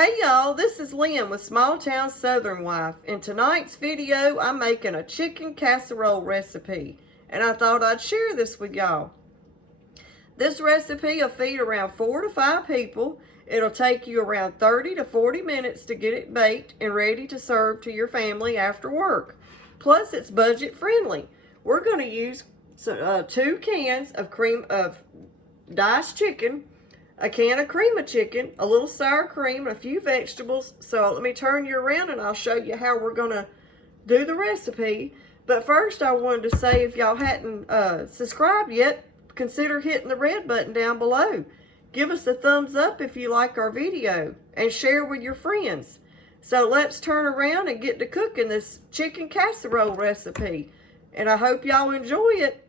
Hey y'all, this is Lynn with Small Town Southern Wife. In tonight's video, I'm making a chicken casserole recipe, and I thought I'd share this with y'all. This recipe will feed around 4 to 5 people. It'll take you around 30 to 40 minutes to get it baked and ready to serve to your family after work. Plus, it's budget friendly. We're going to use 2 cans of diced chicken, a can of cream of chicken, a little sour cream, and a few vegetables. So let me turn you around and I'll show you how we're going to do the recipe. But first I wanted to say, if y'all hadn't subscribed yet, consider hitting the red button down below. Give us a thumbs up if you like our video and share with your friends. So let's turn around and get to cooking this chicken casserole recipe. And I hope y'all enjoy it.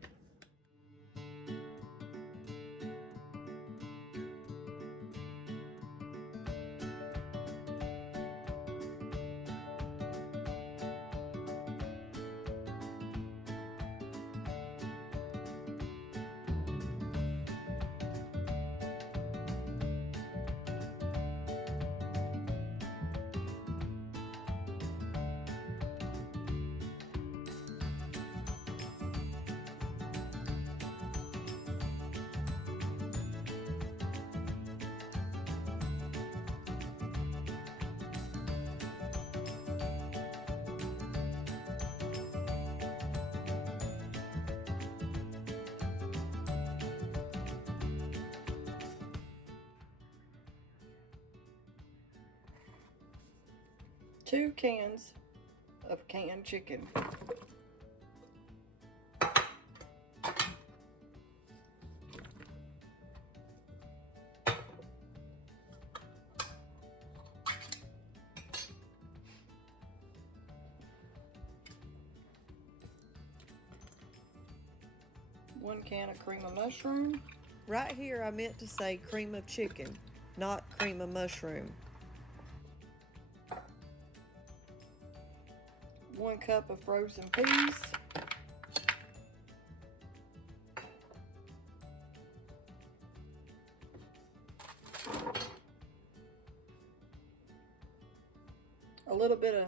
Two cans of canned chicken. One can of cream of mushroom. Right here I meant to say cream of chicken, not cream of mushroom. 1 cup of frozen peas. A little bit of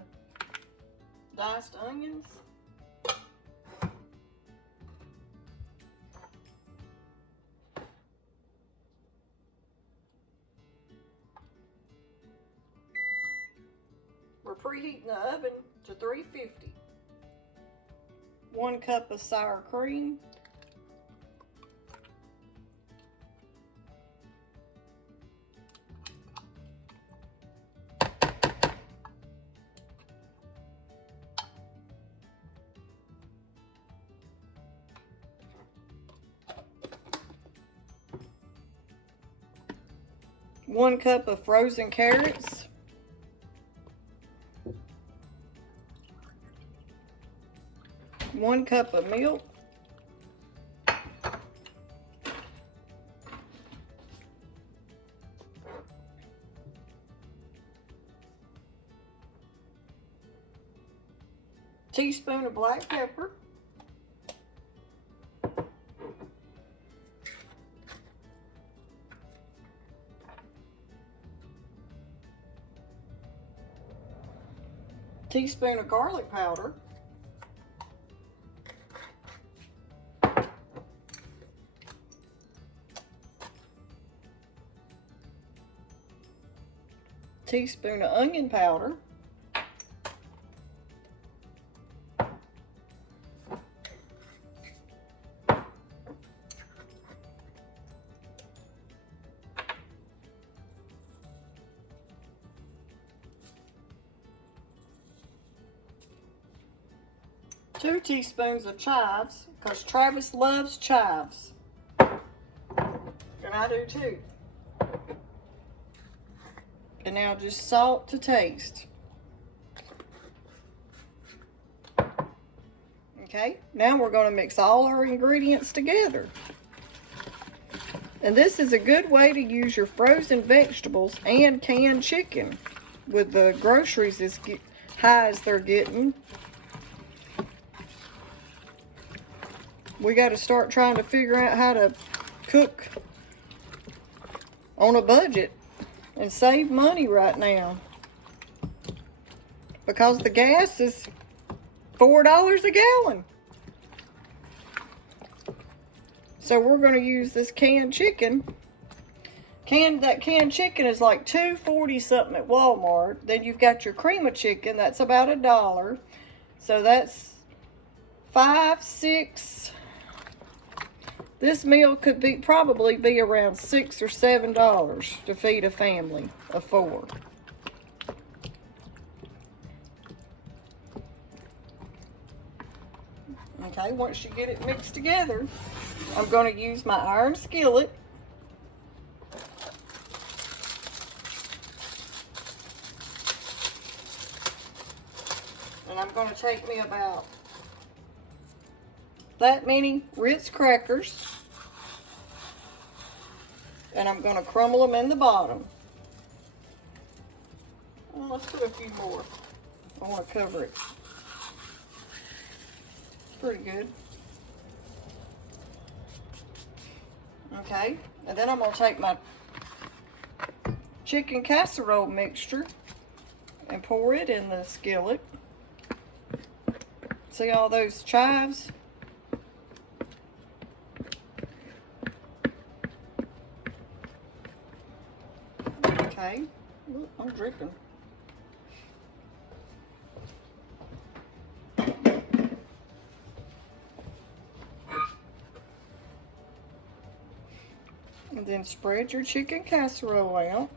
diced onions. We're preheating the oven to 350. 1 cup of sour cream. One cup of frozen carrots. 1 cup of milk. Teaspoon of black pepper. Teaspoon of garlic powder. Teaspoon of onion powder. Two teaspoons of chives, because Travis loves chives. And I do too. And now just salt to taste. Okay, now we're going to mix all our ingredients together. And this is a good way to use your frozen vegetables and canned chicken with the groceries as high as they're getting. We got to start trying to figure out how to cook on a budget. and save money right now, because the gas is $4 a gallon. So we're going to use this canned chicken. That canned chicken is like $2.40 something at Walmart. Then you've got your cream of chicken, that's about $1. So that's 5, 6. This meal could probably be around $6 or $7 to feed a family of 4. Okay, once you get it mixed together, I'm going to use my iron skillet. And I'm going to take me about that many Ritz crackers, and I'm going to crumble them in the bottom. Well, let's put a few more. I want to cover it. Pretty good. Okay, and then I'm going to take my chicken casserole mixture and pour it in the skillet. See all those chives? Okay, ooh, I'm dripping. And then spread your chicken casserole out.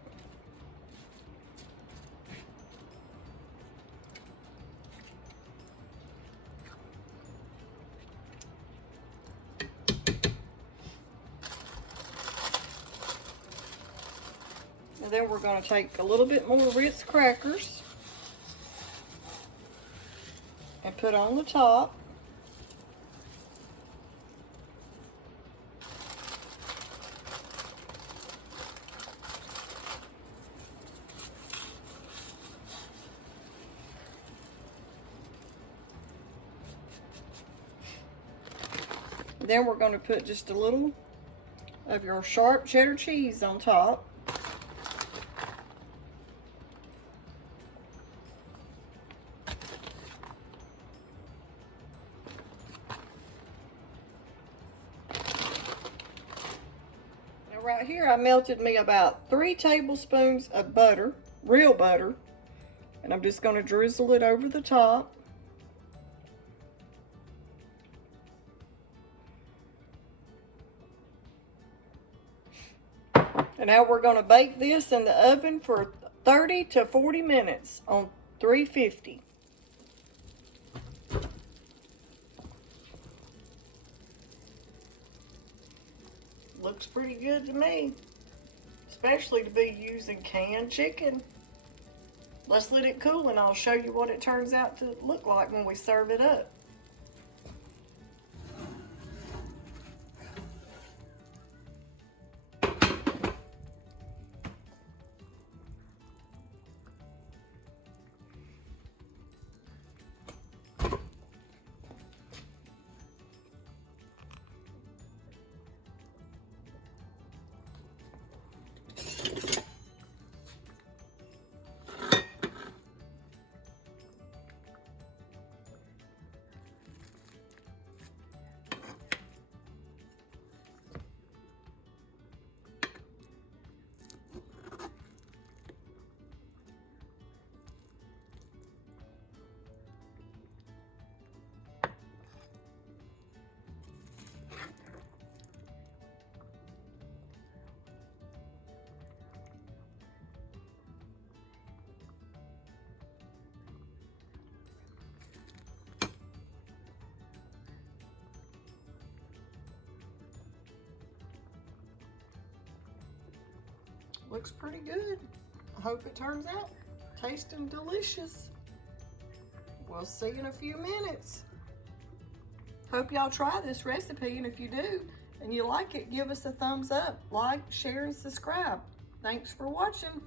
And then we're going to take a little bit more Ritz crackers and put on the top. Then we're going to put just a little of your sharp cheddar cheese on top. Now right here I melted me about 3 tablespoons of butter, real butter, and I'm just going to drizzle it over the top. And now we're going to bake this in the oven for 30 to 40 minutes on 350. Looks pretty good to me, especially to be using canned chicken. Let's let it cool and I'll show you what it turns out to look like when we serve it up. Looks pretty good. I hope it turns out tasting delicious. We'll see in a few minutes. Hope y'all try this recipe, and if you do and you like it, give us a thumbs up, like, share, and subscribe. Thanks for watching.